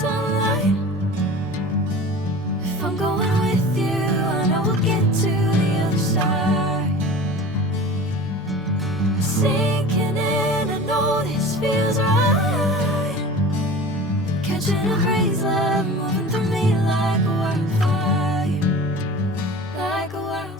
sunlight. If I'm going with you, I know we'll get to the other side. Sinking in, I know this feels right. Catching a bracelet, moving through me like a wildfire, like a wildfire.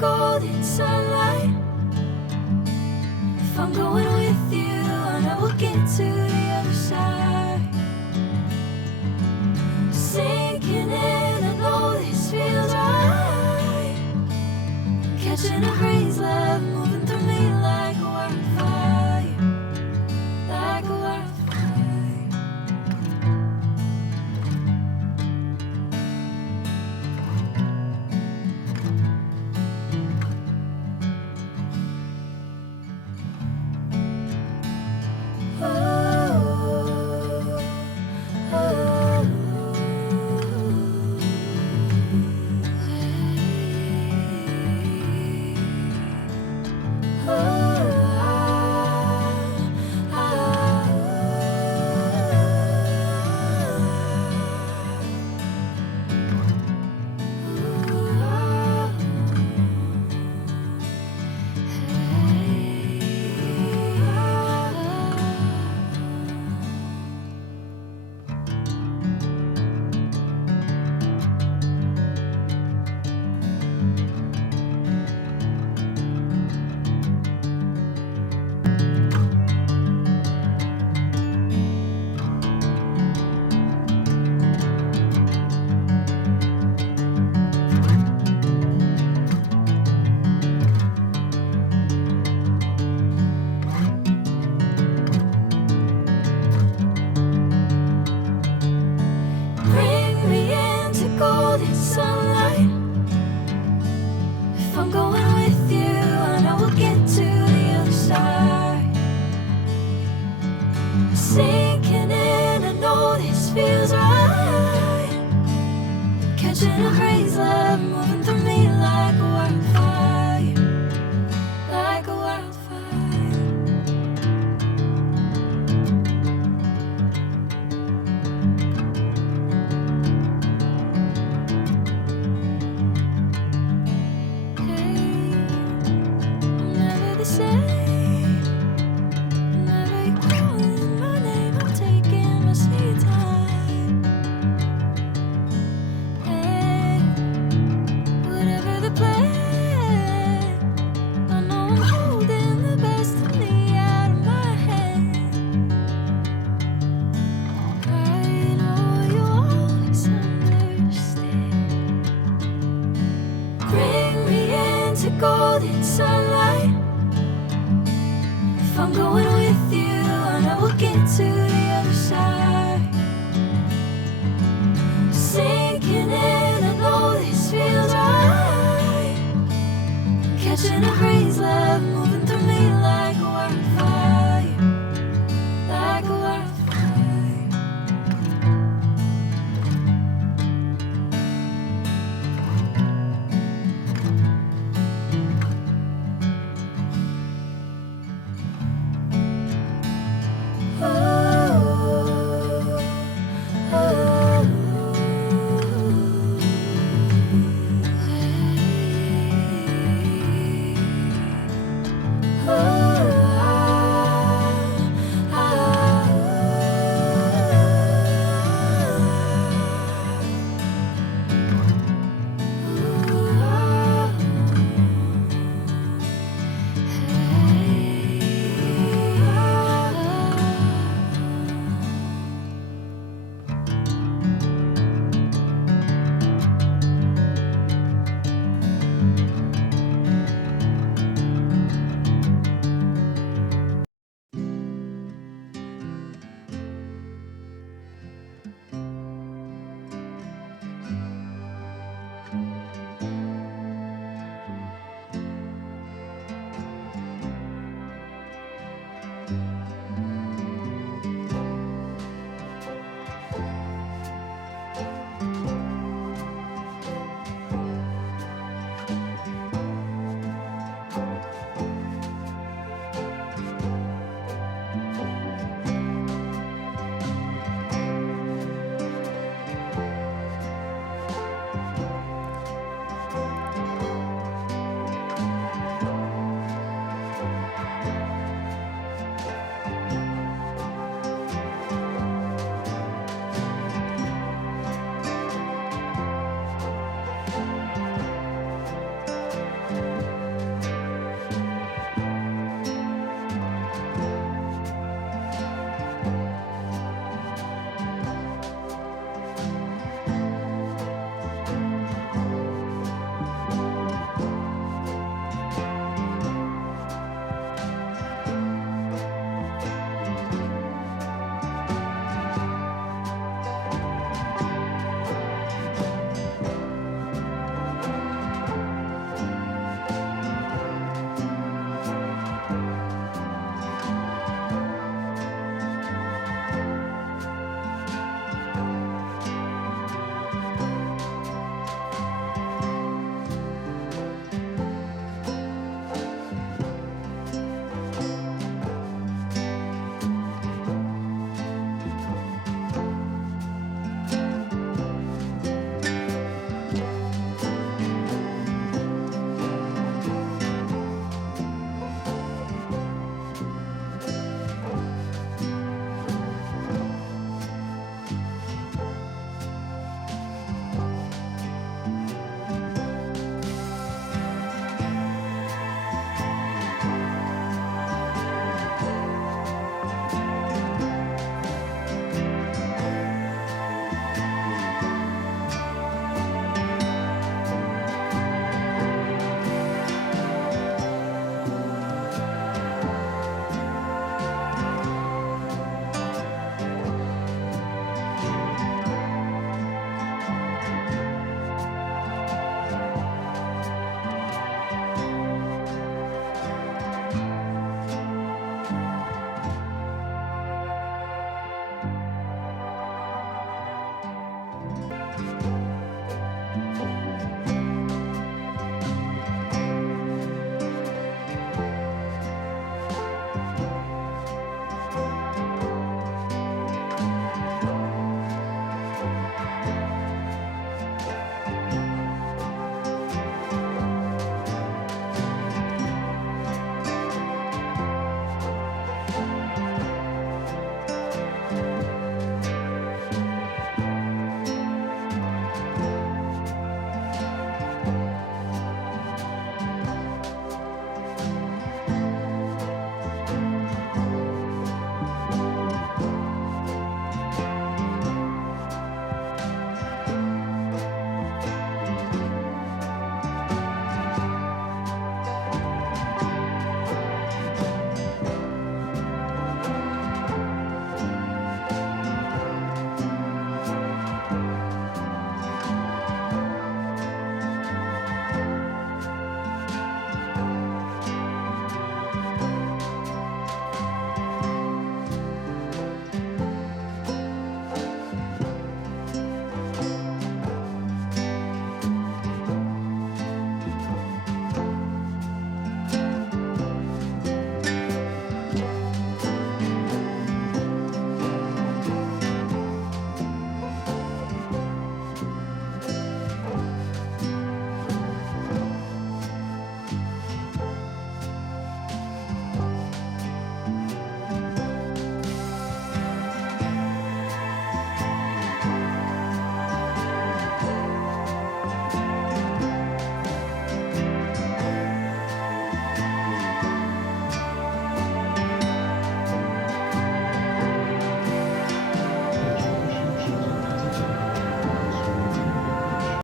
Golden sunlight. If I'm going with you, I know we'll get to the other side. Sinking in, I know this feels right. Catching a bracelet, moving through me like a wildfire, like a wildfire. Golden sunlight. If I'm going with you, I know we'll get to the other side. Sinking in, I know this feels right. Catching a bracelet, moving through me like a wildfire, like a wildfire. Golden sunlight. If I'm going with you, I know we'll get to the other side. Sinking in, I know this feels right. Catching a bracelet.